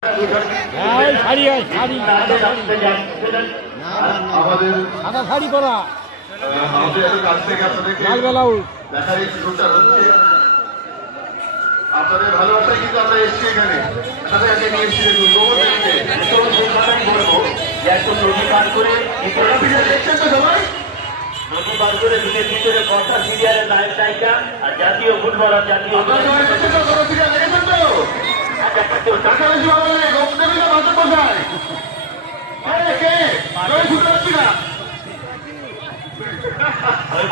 সাদা শাড়ি পরা আপনাদের ভালোবাসায় কিন্তু আমরা এসেছি এখানে নিয়ে এসেছি নদী পার করে দেখছেন তো সবাই নদী পার করে দুধের ভিতরে কথা সিরিয়ালের নায়ক নায়িকা আর জাতীয় ফুটবল আর জাতীয়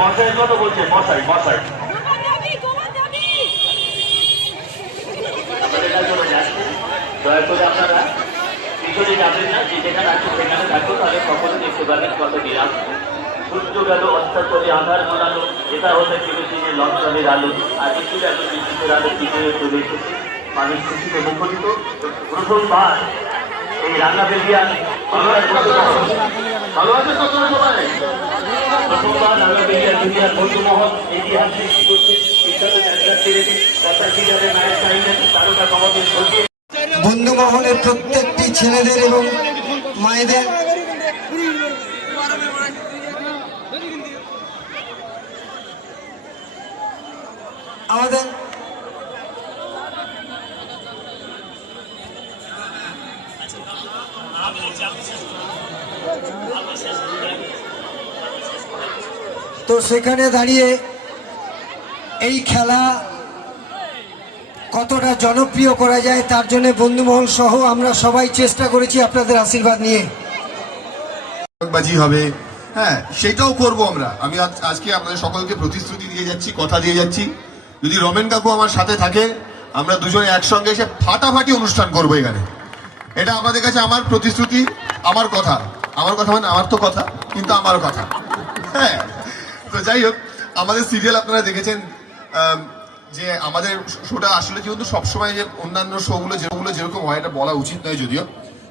মশাই কথা বলছে মশাই মশাই দয়া করে আপনারা পিছনে যাবেন না, যে যেখানে আছে সেখানে থাকবো, তাহলে কখনো দেখতে পাবেন কত দিলাম সূর্য গেল অস্তাচলে আধার বানালো, এটা হতে কেরোসিনের লঞ্চনের আলো, আর একটু এখন বিদ্যুতের আলো পিছনে চলে এসেছে, মানুষ খুশিতে মুখরিত। প্রথমবার এই রান্না বেরিয়ান ভালো আছে কত সবাই, প্রথমবার রান্না বেরিয়ান দুনিয়ার বন্ধুমহল ইতিহাস সৃষ্টি করছে বিখ্যাত জায়গা ছেড়ে কথা সিরিয়ালের নায়ক নায়িকা তারকা সমাজের সঙ্গে বন্ধু মহলের প্রত্যেকটি ছেলেদের এবং মায়েদের আমাদের তো সেখানে দাঁড়িয়ে এই খেলা কতটা জনপ্রিয় করা যায় তার জন্য বন্ধুমহল সহ আমরা সবাই চেষ্টা করেছি আপনাদের আশীর্বাদ নিয়ে বাজি হবে, হ্যাঁ সেটাও করব আমরা। আমি আজকে আপনাদের সকলকে প্রতিশ্রুতি দিয়ে যাচ্ছি, কথা দিয়ে যাচ্ছি, যদি রমেন কাকু আমার সাথে থাকে আমরা দুজনে একসঙ্গে এসে ফাটাফাটি অনুষ্ঠান করবো এখানে। এটা আপনাদের কাছে আমার প্রতিশ্রুতি, আমার কথা মানে আমার তো কথা কিন্তু আমারও কথা। হ্যাঁ, তো যাই হোক, আমাদের সিরিয়াল আপনারা দেখেছেন যে আমাদের শোটা আসলে কিন্তু সবসময় যে অন্যান্য শোগুলো যেরকম হয় এটা বলা উচিত নয়, যদিও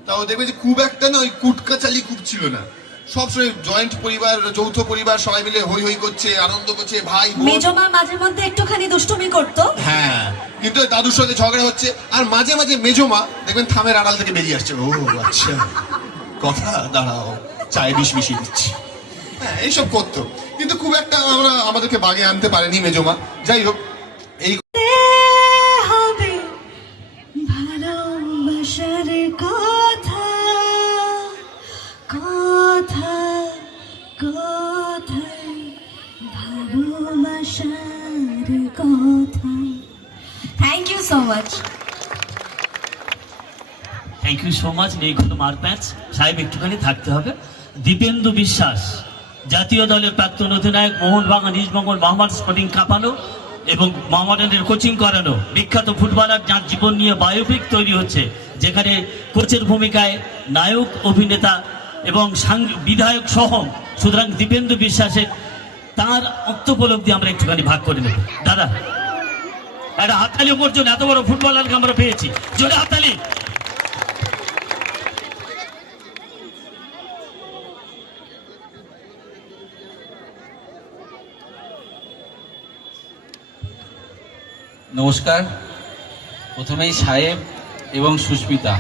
তাও দেখবে যে খুব একটা না ওই কুটকাচালি খুব ছিল না, সবসময় জয়েন্ট পরিবার, যৌথ পরিবার, সবাই মিলে হই হই করছে, আনন্দ করছে, ভাই মেজমা মাঝে মধ্যে একটুখানি দুষ্টুমি করতো, হ্যাঁ, কিন্তু দাদুর সঙ্গে ঝগড়া হচ্ছে, আর মাঝে মাঝে মেজমা দেখবেন থামের আড়াল থেকে বেরিয়ে আসছে, ও আচ্ছা কথা দাঁড়াও চায় বিষ মিশিয়ে দিচ্ছি, হ্যাঁ এইসব করতো, কিন্তু খুব একটা আমাদেরকে বাগে আনতে পারেনি মেজমা। যাই হোক, এই হবে ভালোবাসার কথা কথা কথা ভালোবাসার কথা। Thank you so much. Thank you so much. নেই কোনো মারপ্যাচ, সাহেব একটুখানি থাকতে হবে। দীপেন্দু বিশ্বাস জাতীয় দলের প্রাক্তন অধিনায়ক, মোহনবাগান, ইস্টবেঙ্গল, মোহাম্মদ স্পোর্টিং কাঁপানো এবং মোহাম্মদানের কোচিং করানো বিখ্যাত ফুটবলার, যার জীবন নিয়ে বায়োপিক তৈরি হচ্ছে, যেখানে কোচের ভূমিকায় নায়ক, অভিনেতা এবং বিধায়ক সহ। সুতরাং দীপেন্দু বিশ্বাসের তার আত্মোপলব্ধি আমরা একটুখানি ভাগ করে নেব। দাদা একটা হাততালি ওপর জন্য, এত বড় ফুটবলারকে আমরা পেয়েছি, জোরে হাততালি। নমস্কার। প্রথমেই সাহেব এবং সুস্মিতা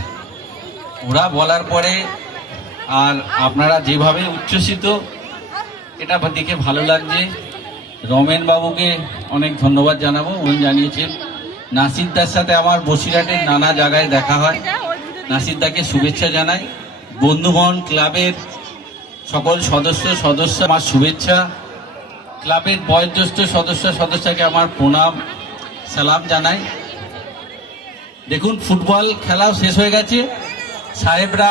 ওরা বলার পরে আর আপনারা যেভাবে উচ্ছ্বসিত, এটা দেখে ভালো লাগছে। রমেন বাবুকে অনেক ধন্যবাদ জানাবো, উনি জানিয়েছেন। নাসিরদার সাথে আমার বসিরহাটের নানা জায়গায় দেখা হয়, নাসিরদাকে শুভেচ্ছা জানাই। বন্ধুমহল ক্লাবের সকল সদস্য আমার শুভেচ্ছা। ক্লাবের বয়োজ্যেষ্ঠ সদস্যকে আমার প্রণাম সালাম জানাই। দেখুন, ফুটবল খেলাও শেষ হয়ে গেছে, সাহেবরা